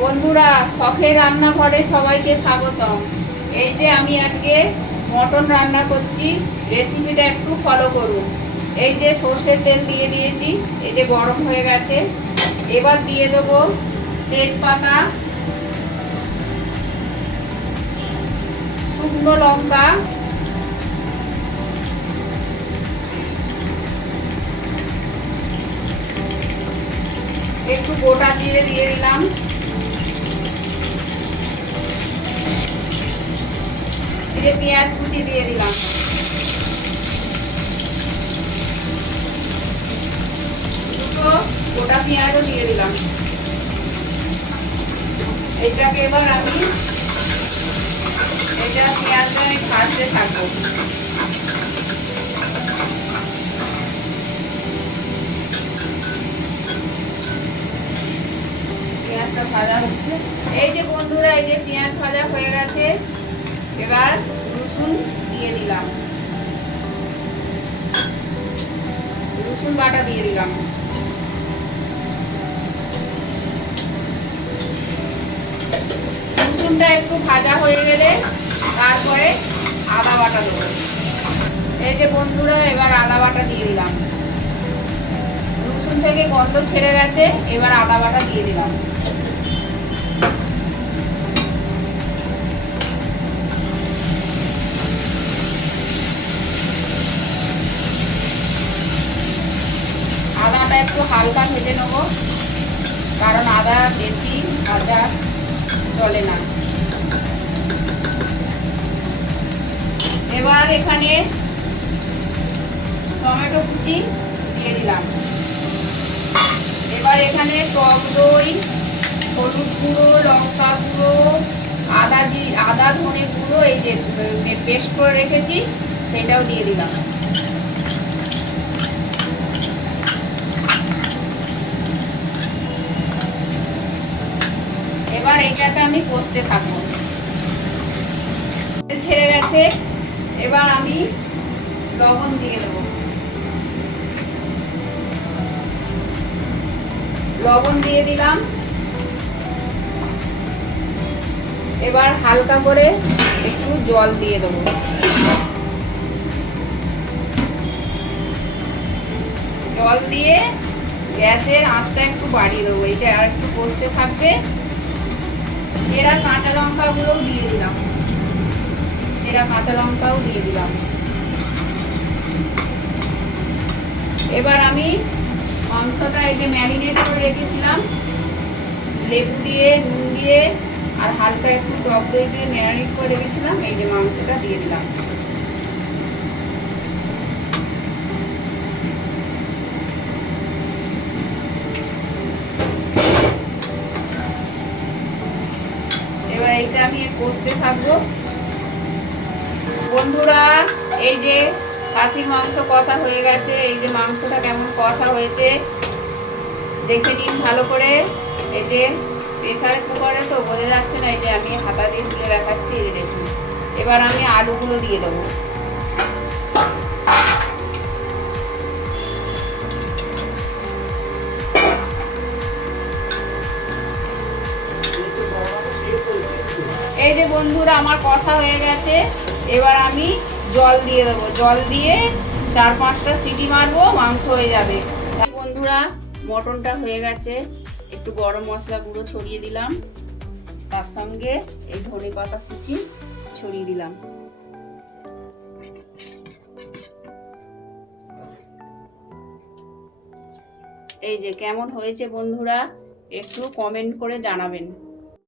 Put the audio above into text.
বন্ধুরা, শখের রান্নাঘরে সবাইকে স্বাগতম। এই যে আমি আজকে মটন রান্না করছি, রেসিপিটা একটু ফলো করুন। এই যে সর্ষের তেল দিয়ে দিয়েছি, এই যে গরম হয়ে গেছে। এবার দিয়ে দেবো তেজপাতা, শুকনো লঙ্কা, একটু গোটা জিরে দিয়ে দিলাম, পেঁয়াজ কুচি দিয়ে দিলাম, দুটো গোটা পেঁয়াজও দিয়ে দিলাম। এটাকে এবার আমি পেঁয়াজটা আমি ভাজতে থাকবো। পেঁয়াজটা ভাজা হচ্ছে। এই যে বন্ধুরা, এই যে পেঁয়াজ ভাজা হয়ে গেছে। এবার রসুন দিয়ে দিলাম, রসুন বাটা দিয়ে দিলাম। রসুনটা একটু ভাজা হয়ে গেলে তারপরে আদা বাটা দেবো। এই যে বন্ধুরা, এবার আদা বাটা দিয়ে দিলাম। রসুন থেকে গন্ধ ছেড়ে গেছে, এবার আদা বাটা দিয়ে দিলাম। আদাটা একটু হালকা ভেজে নেব, কারণ আদা বেশি ভাজা চলে না। এবার এখানে টমেটো কুচি দিয়ে দিলাম। এবার এখানে টক দই, হলুদ গুঁড়ো, লঙ্কা গুঁড়ো, আদা ধনে গুঁড়ো, এই যে পেস্ট করে রেখেছি সেটাও দিয়ে দিলাম। এবার এইটাকে আমি কষতে থাকবো। ছেড়ে গেছে, এবার আমি লবণ দিয়ে দেবো। লবণ দিয়ে দিলাম। এবার হালকা করে একটু জল দিয়ে দেবো। জল দিয়ে গ্যাসের আঁচটা একটু বাড়িয়ে দেবো। এটা আর একটু কষতে থাকবে। চেরা কাঁচা লঙ্কাগুলোও দিয়ে দিলাম, চেরা কাঁচা লঙ্কাও দিয়ে দিলাম। এবার আমি মাংসটা এই যে ম্যারিনেট করে রেখেছিলাম, লেবু দিয়ে, নুন দিয়ে আর হালকা একটু টক দই দিয়ে ম্যারিনেট করে রেখেছিলাম, এই যে মাংসটা দিয়ে দিলাম। এবার এইটা আমি কষতে থাকবো। বন্ধুরা, এই যে খাসির মাংস কষা হয়ে গেছে। এই যে মাংসটা কেমন কষা হয়েছে দেখে নিন ভালো করে। এই যে প্রেসার কুকারে তো বোঝা যাচ্ছে না, এই যে আমি হাতা দিয়ে তুলে দেখাচ্ছি, এই যে দেখুন। এবার আমি আলুগুলো দিয়ে দেবো। এই যে বন্ধুরা, আমার কষা হয়ে গেছে। এবার আমি জল দিয়ে দেবো। জল দিয়ে 4-5টা সিটি মারবো, মাংস হয়ে যাবে। বন্ধুরা, মটনটা হয়ে গেছে। একটু গরম মশলা গুঁড়ো ছড়িয়ে দিলাম, তার সঙ্গে এই ধনে পাতা কুচি ছড়িয়ে দিলাম। এই যে কেমন হয়েছে বন্ধুরা, একটু কমেন্ট করে জানাবেন।